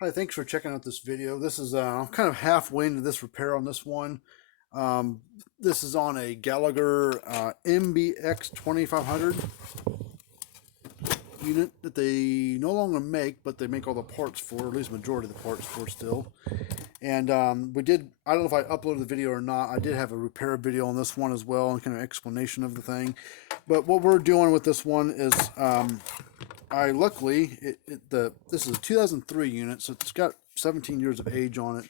Hi, thanks for checking out this video. This is I'm kind of halfway into this repair on this one. Um, this is on a Gallagher MBX2500 unit that they no longer make, but they make all the parts for, at least majority of the parts for still. And we did, I don't know if I uploaded the video or not, I did have a repair video on this one as well, and kind of explanation of the thing. But what we're doing with this one is I luckily this is a 2003 unit, so it's got 17 years of age on it.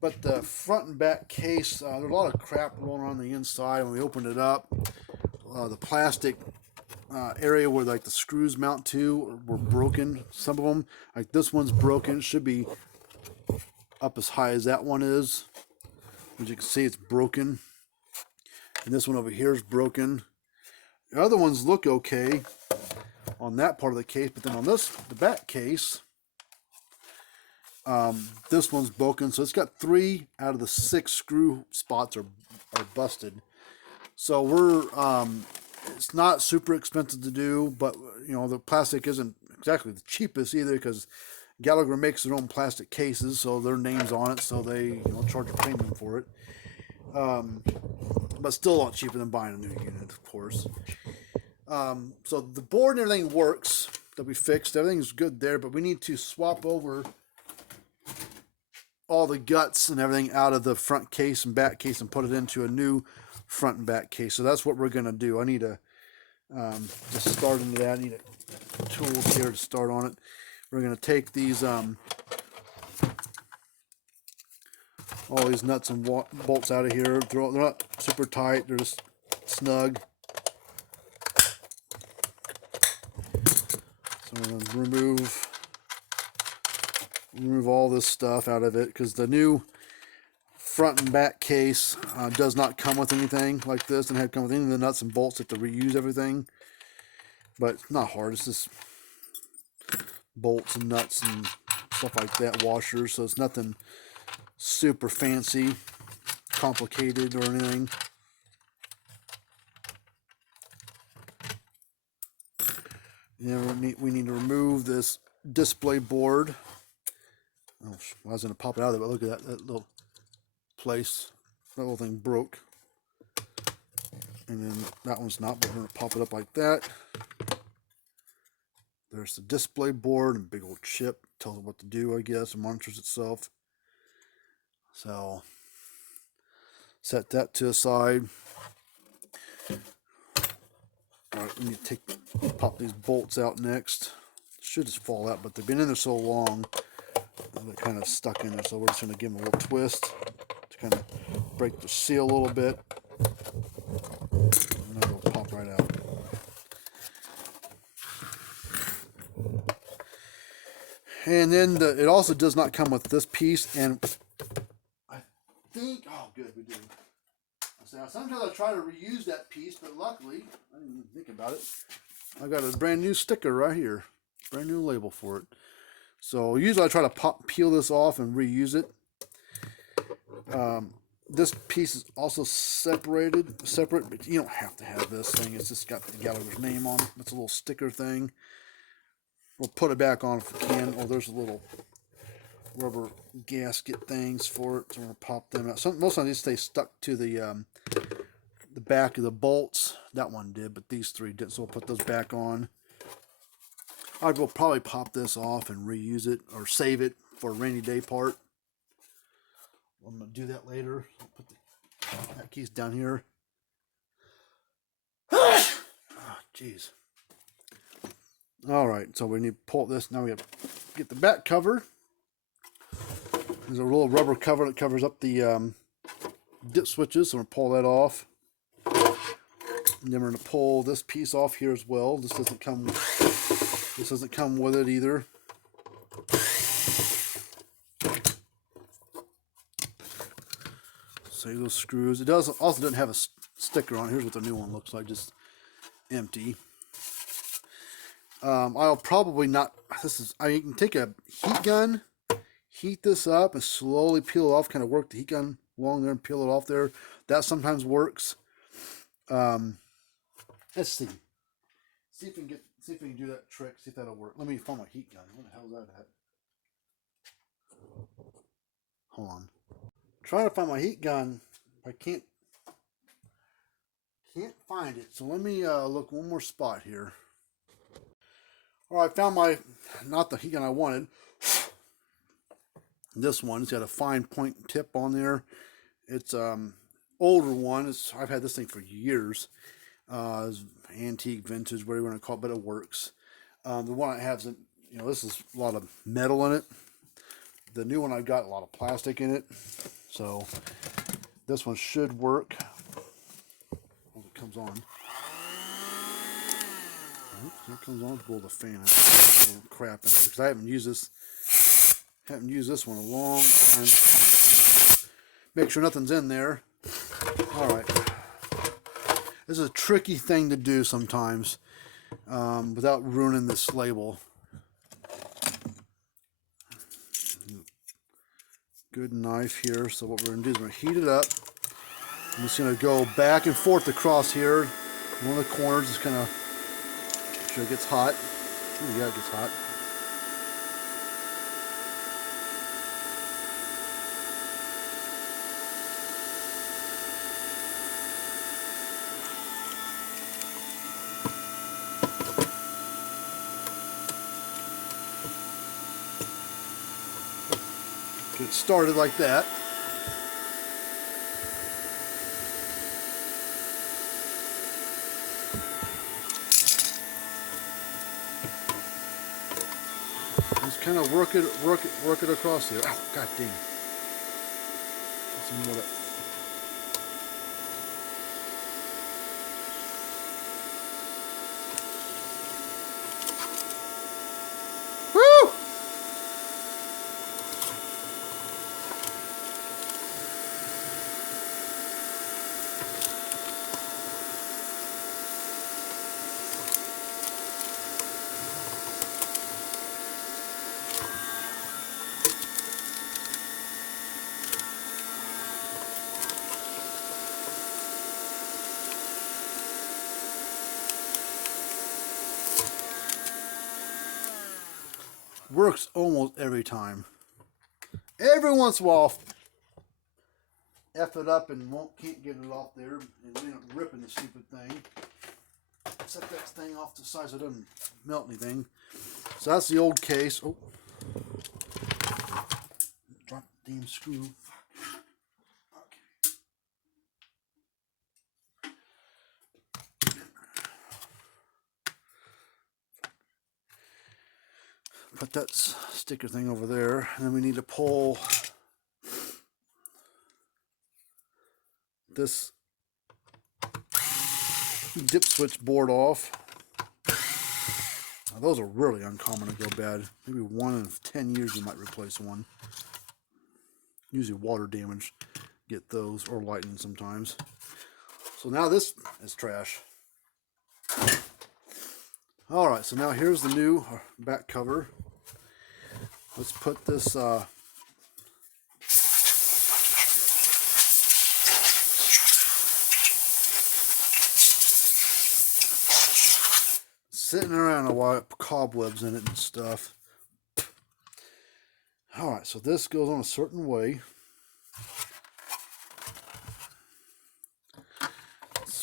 But the front and back case, there's a lot of crap going on the inside. When we opened it up, the plastic area where like the screws mount to were broken. Some of them, like this one's broken. It should be up as high as that one is. As you can see, it's broken. And this one over here is broken. The other ones look okay on that part of the case, but then on the back case, this one's broken. So it's got 3 out of the 6 screw spots are busted. So we're it's not super expensive to do, but you know the plastic isn't exactly the cheapest either, because Gallagher makes their own plastic cases, so their name's on it, so they charge a premium for it. But still a lot cheaper than buying a new unit, of course. So the board and everything works that we fixed. Everything's good there, but we need to swap over all the guts and everything out of the front case and back case and put it into a new front and back case. So that's what we're going to do. I need to just start into that. I need a tool here to start on it. We're going to take these all these nuts and bolts out of here. They're not super tight. They're just snug. So I'm going to remove all this stuff out of it, because the new front and back case does not come with anything like this, and had come with any of the nuts and bolts. Have to reuse everything, but it's not hard. It's just bolts and nuts and stuff like that, washers. So it's nothing super fancy, complicated, or anything. We need to remove this display board. Oh, I was going to pop it out of there, but look at that little place. That little thing broke. And then that one's not, but we're going to pop it up like that. There's the display board and big old chip. Tells it what to do, I guess, and monitors itself. So set that to the side. Alright, we need to pop these bolts out next. Should just fall out, but they've been in there so long, they're kind of stuck in there. So we're just going to give them a little twist to kind of break the seal a little bit. And then it'll pop right out. And then it also does not come with this piece, and I think, oh good, we do. Sometimes I try to reuse that piece, but luckily, I didn't even think about it. I got a brand new sticker right here, brand new label for it. So usually I try to peel this off and reuse it. This piece is also separate, but you don't have to have this thing. It's just got the Gallagher's name on it. It's a little sticker thing. We'll put it back on if we can. Oh, there's a little rubber gasket things for it, so we're gonna pop them out. Most of them stay stuck to the back of the bolts. That one did, but these 3 didn't, so we'll put those back on. I will probably pop this off and reuse it, or save it for a rainy day part. I'm gonna do that later. I'll put that keys down here. Oh, jeez. All right, so we need to pull this. Now we have to get the back cover. There's a little rubber cover that covers up the dip switches, so we're going to pull that off. And then we're going to pull this piece off here as well. This doesn't come with it either. Save those screws. It also doesn't have a sticker on it. Here's what the new one looks like, just empty. I'll probably not. You can take a heat gun, heat this up, and slowly peel it off. Kind of work the heat gun along there and peel it off there. That sometimes works. Let's see. See if we can do that trick. See if that'll work. Let me find my heat gun. Where the hell is that at? Hold on. Trying to find my heat gun. I can't find it. So let me look one more spot here. All right, I found my, not the heat gun I wanted. This one, it's got a fine point tip on there. It's older one. I've had this thing for years. It's antique, vintage, whatever you want to call it, but it works. The one I have, this is a lot of metal in it. The new one I've got a lot of plastic in it. So this one should work. When it comes on. Oops, there it comes on. Blow the fan out. A little crap in there because I haven't used this one in a long time. Make sure nothing's in there. All right. This is a tricky thing to do sometimes without ruining this label. Good knife here. So what we're going to do is we're going to heat it up. I'm just going to go back and forth across here. One of the corners is kind of make sure it gets hot. Ooh, yeah, it gets hot. Get started like that. Just kind of work it across here. Oh, god dang. Some more of that. Woo! Works almost every time. Every once in a while, F it up and can't get it off there, and end up ripping the stupid thing. Set that thing off to the side so it doesn't melt anything. So that's the old case. Oh, drop the damn screw. Put that sticker thing over there, and then we need to pull this dip switch board off. Now, those are really uncommon to go bad. Maybe 1 in 10 years you might replace one. Usually water damage, get those, or lightning sometimes. So now this is trash. Alright, so now here's the new back cover. Let's put this sitting around a while, cobwebs in it and stuff. Alright, so this goes on a certain way.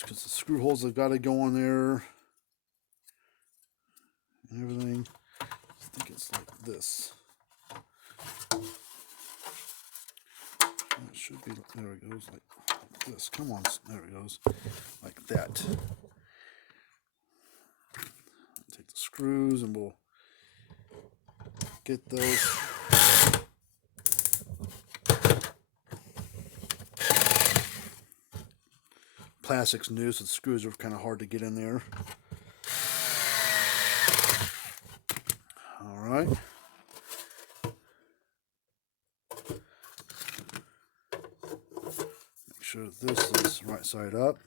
Because the screw holes have got to go on there. And everything. I think it's like this. It should be, there it goes, like this. Come on, there it goes. Like that. Take the screws and we'll get those. Plastic's new, so the screws are kind of hard to get in there. All right. Make sure this is right side up.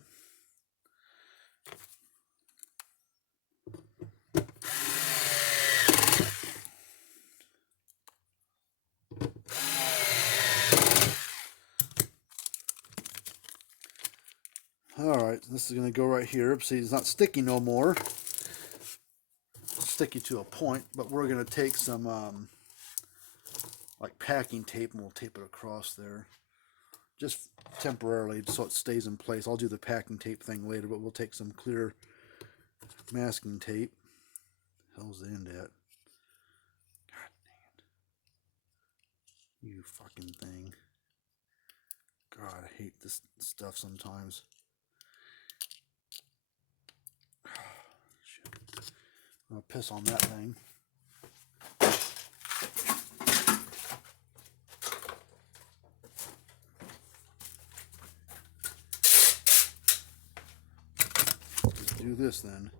Alright, this is going to go right here. See, it's not sticky no more. It's sticky to a point, but we're going to take some like packing tape and we'll tape it across there. Just temporarily so it stays in place. I'll do the packing tape thing later, but we'll take some clear masking tape. Hell's the end at? God dang it. You fucking thing. God, I hate this stuff sometimes. Shit. I'll piss on that thing. Let's do this then.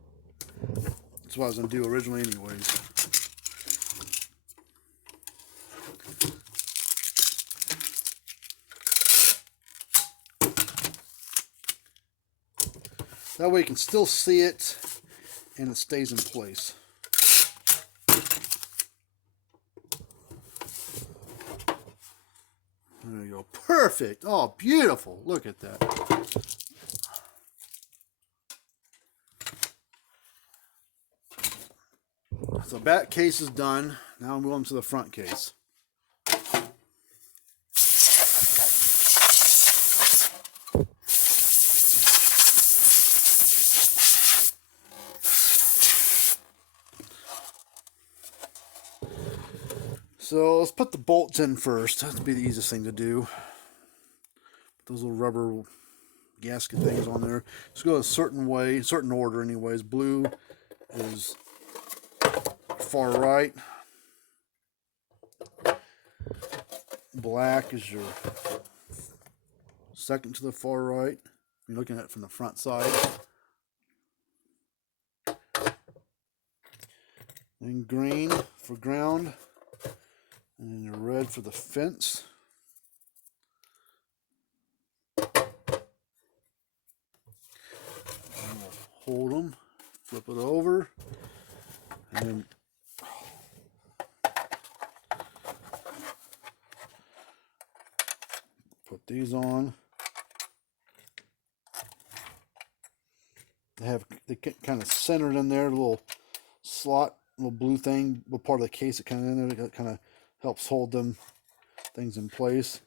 That's what I was going to do originally anyways. That way you can still see it and it stays in place. There you go. Perfect. Oh, beautiful. Look at that. So back case is done. Now I'm going to the front case. So let's put the bolts in first. That'd be the easiest thing to do. Put those little rubber gasket things on there. Just go a certain way, certain order anyways. Blue is far right. Black is your second to the far right. You're looking at it from the front side. Then green for ground. And then your red for the fence. And we'll hold them, flip it over, and then put these on. They get kind of centered in there, a little slot, little blue thing, little part of the case that kind of in there that kind of helps hold them things in place.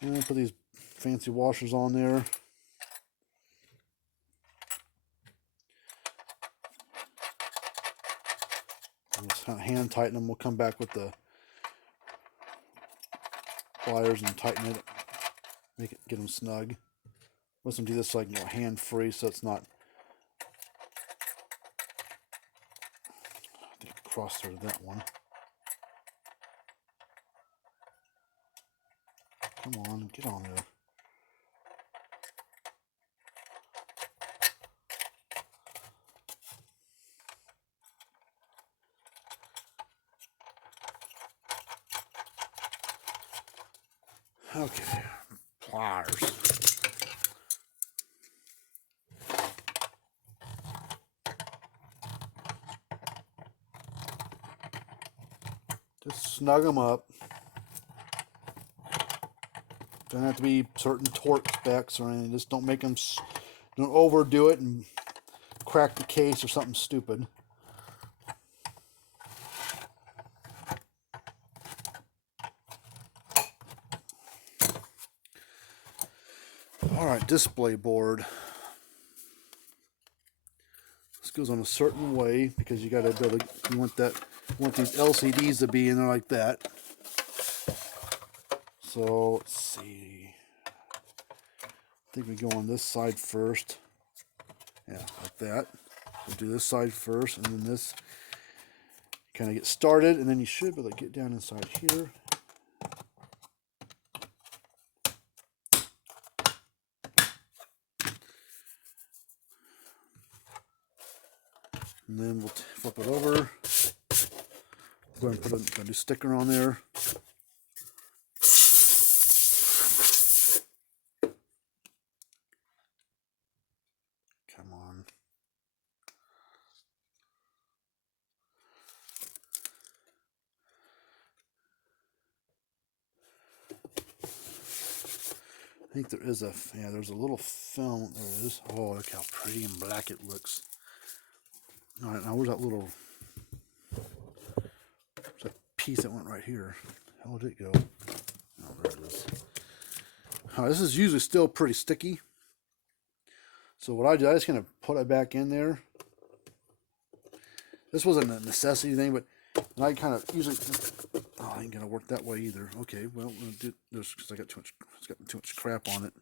And then put these fancy washers on there. And just kind of hand tighten them. We'll come back with the pliers and tighten it, make it, get them snug. Let's do this so I can go hand free, so it's not cross through that one. Come on, get on there. Okay, pliers. Just snug them up. Don't have to be certain torque specs or anything. Just don't make them, don't overdo it and crack the case or something stupid. All right, display board. This goes on a certain way because you got to be able to, you want these LCDs to be in there like that. So let's see. I think we go on this side first. Yeah, like that. We'll do this side first, and then this. Kind of get started, and then you should be able to get down inside here. And then we'll flip it over. Go ahead and put a new sticker on there. Come on. I think there is a, yeah, there's a little film. There it is. Oh, look how pretty and black it looks. All right, now where's that little, that piece that went right here? How did it go? Oh, there it is. This is usually still pretty sticky. So what I do, I just kind of put it back in there. This wasn't a necessity thing, but I kind of usually, oh, I ain't gonna work that way either. Okay, well, I'm gonna do this because I got too much. It's got too much crap on it.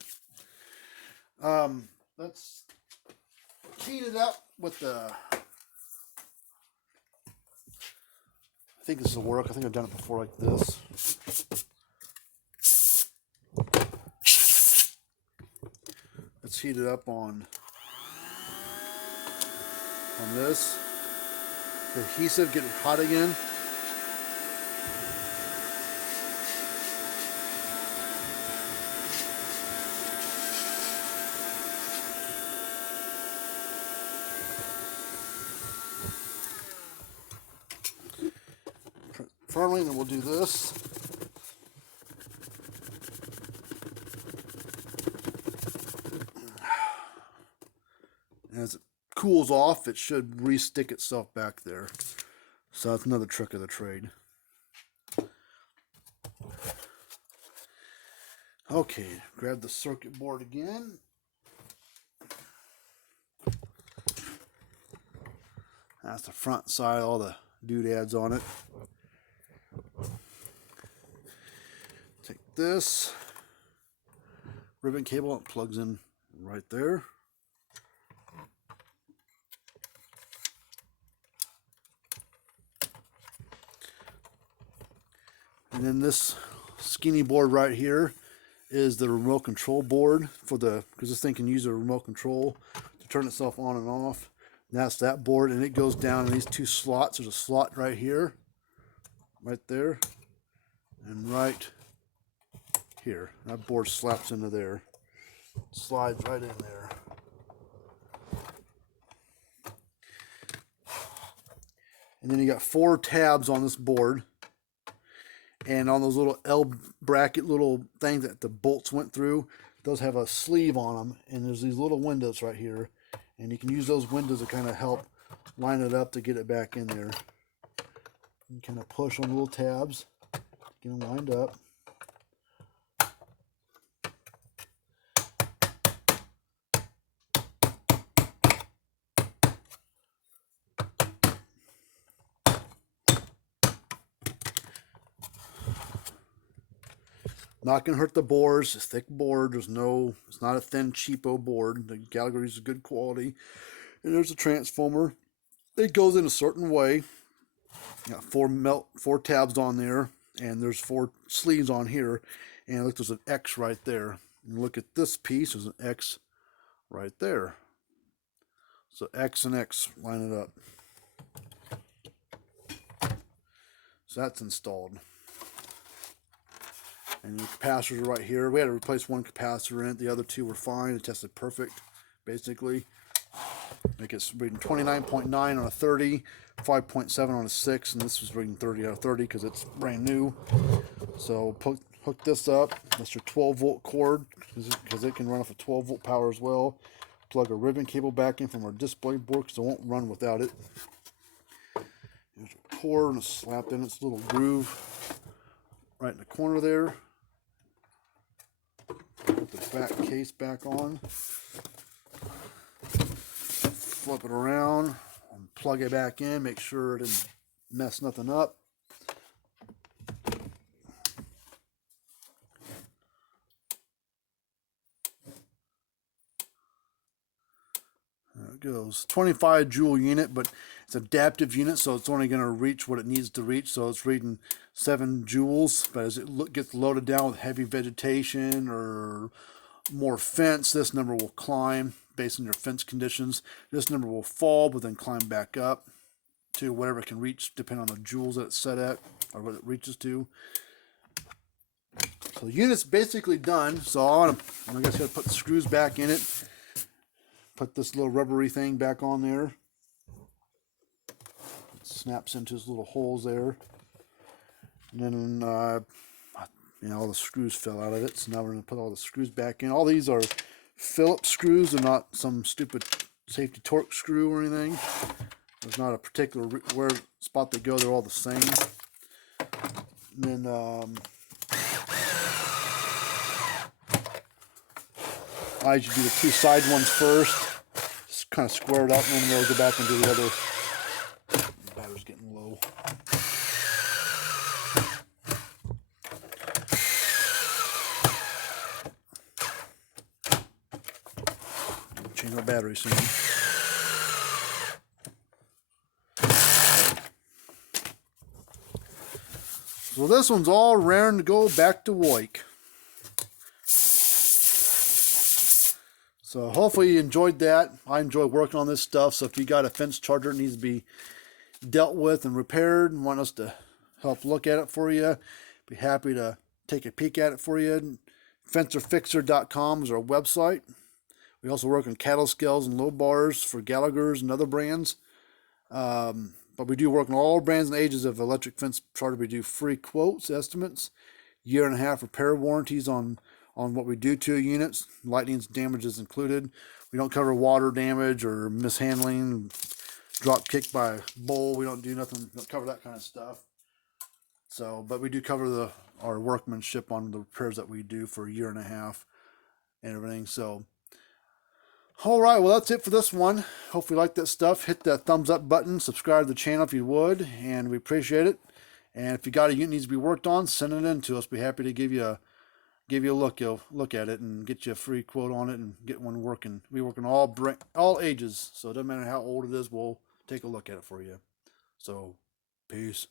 Let's heat it up with the. I think this will work. I think I've done it before like this. Let's heat it up on this. The adhesive, get it hot again. Firmly, then we'll do this. As it cools off, it should re-stick itself back there. So that's another trick of the trade. Okay, grab the circuit board again. That's the front side, all the doodads on it. Take this ribbon cable, it plugs in right there. And then this skinny board right here is the remote control board for the, because this thing can use a remote control to turn itself on and off. And that's that board, and it goes down in these two slots. There's a slot right here, right there, and right here. That board slaps into there, slides right in there. And then you got 4 tabs on this board. And on those little L bracket little things that the bolts went through, those have a sleeve on them. And there's these little windows right here. And you can use those windows to kind of help line it up to get it back in there. You kind of push on the little tabs, get them lined up. Not going to hurt the boards. It's a thick board. It's not a thin, cheapo board. The Gallagher uses good quality. And there's a transformer. It goes in a certain way. You got 4 tabs on there. And there's 4 sleeves on here. And look, there's an X right there. And look at this piece. There's an X right there. So X and X line it up. So that's installed. And the capacitors are right here. We had to replace 1 capacitor in it. The other 2 were fine. It tested perfect, basically. Make it reading 29.9 on a 30, 5.7 on a 6, and this was reading 30 out of 30 because it's brand new. So hook this up. That's your 12-volt cord because it can run off a 12-volt power as well. Plug a ribbon cable back in from our display board because it won't run without it. There's a cord and it's slapped in its little groove right in the corner there. Put the back case back on. Flip it around and plug it back in. Make sure it didn't mess nothing up. There it goes. 25 joule unit, but it's an adaptive unit, so it's only going to reach what it needs to reach. So it's reading 7 joules, but as it gets loaded down with heavy vegetation or more fence, this number will climb based on your fence conditions. This number will fall, but then climb back up to whatever it can reach, depending on the joules that it's set at or what it reaches to. So the unit's basically done. So I guess I got to put the screws back in it. Put this little rubbery thing back on there. It snaps into his little holes there. And then, all the screws fell out of it. So now we're going to put all the screws back in. All these are Phillips screws. They're not some stupid safety torque screw or anything. There's not a particular where spot they go. They're all the same. And then I usually do the two side ones first, just kind of square it up, and then we'll go back and do the other. The battery's getting low. Change our battery soon. So this one's all raring to go back to work. So hopefully you enjoyed that. I enjoy working on this stuff. So if you got a fence charger that needs to be dealt with and repaired and want us to help look at it for you, be happy to take a peek at it for you. Fencerfixer.com is our website. We also work on cattle scales and low bars for Gallagher's and other brands. But we do work on all brands and ages of electric fence charger. We do free quotes, estimates, 1.5 repair warranties on what we do to units. Lightning damage is included. We don't cover water damage or mishandling, drop kicked by a bull. We don't do nothing, don't cover that kind of stuff. So, but we do cover our workmanship on the repairs that we do for 1.5 and everything. So, all right, well, that's it for this one. Hope you like that stuff. Hit that thumbs up button, subscribe to the channel if you would, and we appreciate it. And if you got a unit that needs to be worked on, send it in to us. Be happy to give you a look at it and get you a free quote on it and get one working. We work on all ages, so it doesn't matter how old it is. We'll take a look at it for you. So, peace.